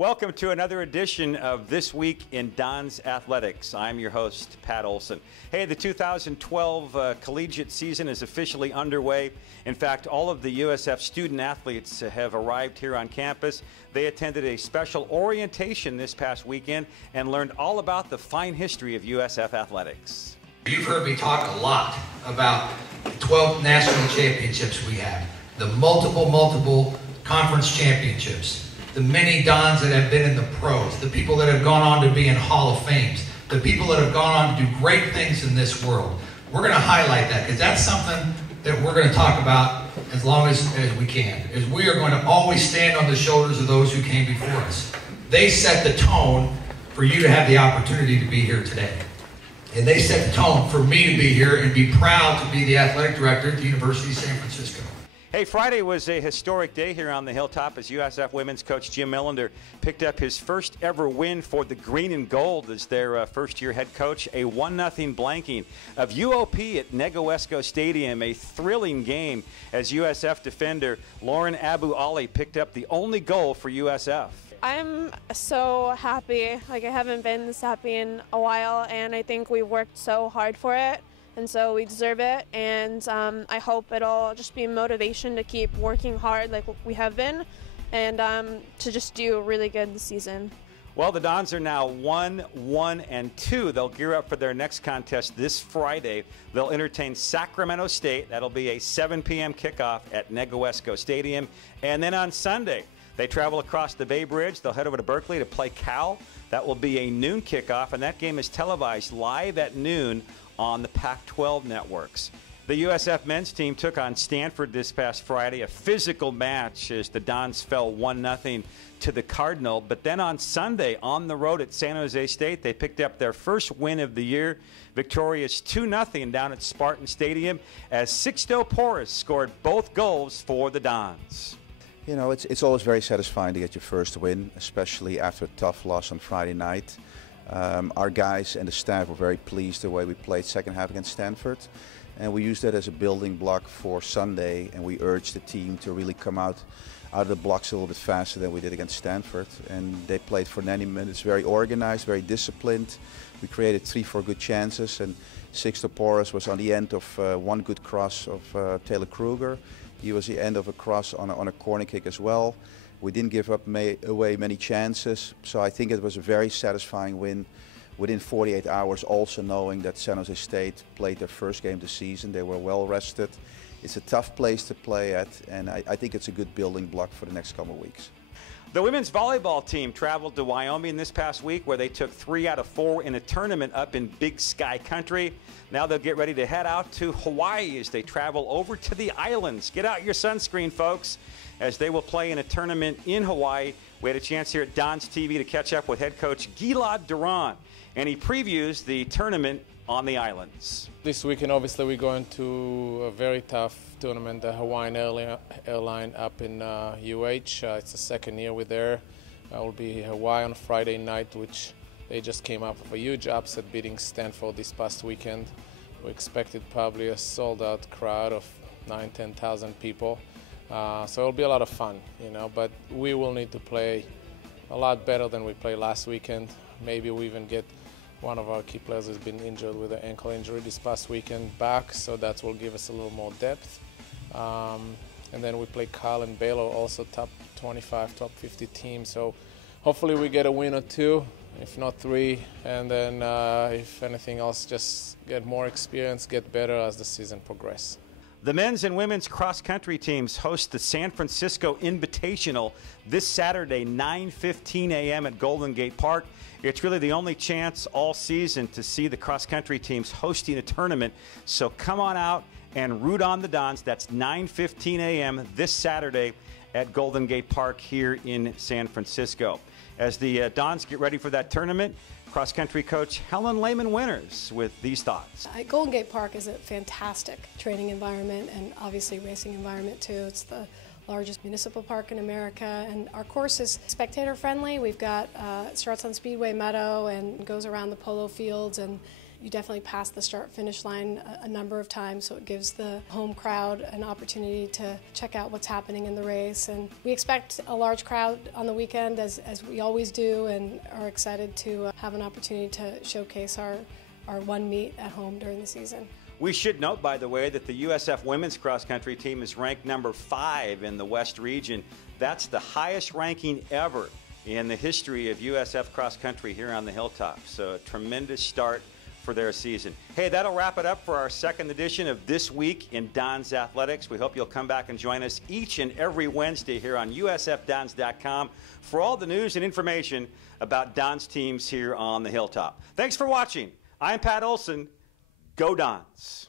Welcome to another edition of This Week in Don's Athletics. I'm your host, Pat Olson. Hey, the 2012 collegiate season is officially underway. In fact, all of the USF student athletes have arrived here on campus. They attended a special orientation this past weekend and learned all about the fine history of USF athletics. You've heard me talk a lot about the 12 national championships we have, the multiple conference championships, the many Dons that have been in the pros, the people that have gone on to be in Hall of Fames, the people that have gone on to do great things in this world. We're going to highlight that because that's something that we're going to talk about as long as we can. Is we are going to always stand on the shoulders of those who came before us. They set the tone for you to have the opportunity to be here today. And they set the tone for me to be here and be proud to be the athletic director at the University of San Francisco. Hey, Friday was a historic day here on the Hilltop as USF women's coach Jim Millender picked up his first ever win for the Green and Gold as their first-year head coach, a 1-0 blanking of UOP at Negewesco Stadium, a thrilling game as USF defender Lauren Abu Ali picked up the only goal for USF. I'm so happy. I haven't been this happy in a while, and I think we worked so hard for it. And so we deserve it, and I hope it'll just be motivation to keep working hard like we have been, and to just do really good this season. Well, the Dons are now 1-1-2. They'll gear up for their next contest this Friday. They'll entertain Sacramento State. That'll be a 7 p.m. kickoff at Negewesco Stadium. And then on Sunday, they travel across the Bay Bridge. They'll head over to Berkeley to play Cal. That will be a noon kickoff, and that game is televised live at noon on the Pac-12 networks. The USF men's team took on Stanford this past Friday, a physical match as the Dons fell 1-0 to the Cardinal. But then on Sunday, on the road at San Jose State, they picked up their first win of the year, victorious 2-0 down at Spartan Stadium as Sixto Porras scored both goals for the Dons. You know, it's always very satisfying to get your first win, especially after a tough loss on Friday night. Our guys and the staff were very pleased the way we played second half against Stanford, and we used that as a building block for Sunday, and we urged the team to really come out of the blocks a little bit faster than we did against Stanford, and they played for 90 minutes, very organized, very disciplined. We created 3-4 good chances, and Sixto Porras was on the end of one good cross of Taylor Kruger. He was the end of a cross on a corner kick as well. We didn't give up away many chances, so I think it was a very satisfying win within 48 hours, also knowing that San Jose State played their first game this season. They were well rested. It's a tough place to play at, and I think it's a good building block for the next couple of weeks. The women's volleyball team traveled to Wyoming this past week where they took 3 out of 4 in a tournament up in Big Sky Country. Now they'll get ready to head out to Hawaii as they travel over to the islands. Get out your sunscreen, folks, as they will play in a tournament in Hawaii. We had a chance here at DonsTV to catch up with head coach Gilad Duran, and he previews the tournament on the islands. This weekend, obviously, we're going to a very tough tournament, the Hawaiian Airline up in UH. It's the second year we're there. Will be Hawaii on Friday night, which they just came up with a huge upset beating Stanford this past weekend. We expected probably a sold-out crowd of 9,000–10,000 people. So it'll be a lot of fun, you know, but we will need to play a lot better than we played last weekend. Maybe we even get one of our key players has been injured with an ankle injury this past weekend back, so that will give us a little more depth. And then we play Cal and Baylor, also top 25, top 50 team. So hopefully we get a win or 2, if not 3, and then if anything else, just get more experience, get better as the season progresses. The men's and women's cross-country teams host the San Francisco Invitational this Saturday, 9:15 a.m. at Golden Gate Park. It's really the only chance all season to see the cross-country teams hosting a tournament. So come on out and root on the Dons. That's 9:15 a.m. this Saturday at Golden Gate Park here in San Francisco. As the Dons get ready for that tournament, cross-country coach Helen Lehman-Winters with these thoughts. Golden Gate Park is a fantastic training environment and obviously racing environment too. It's the largest municipal park in America, and our course is spectator friendly. We've got it starts on Speedway Meadow and goes around the polo fields, and You definitely pass the start-finish line a number of times, so it gives the home crowd an opportunity to check out what's happening in the race. And we expect a large crowd on the weekend, as we always do, and are excited to have an opportunity to showcase our one meet at home during the season. We should note, by the way, that the USF women's cross country team is ranked number 5 in the West region. That's the highest ranking ever in the history of USF cross country here on the Hilltop. So a tremendous start for their season. Hey, that'll wrap it up for our second edition of This Week in Dons Athletics. We hope you'll come back and join us each and every Wednesday here on usfdons.com for all the news and information about Dons teams here on the Hilltop. Thanks for watching. I'm Pat Olson. Go Dons.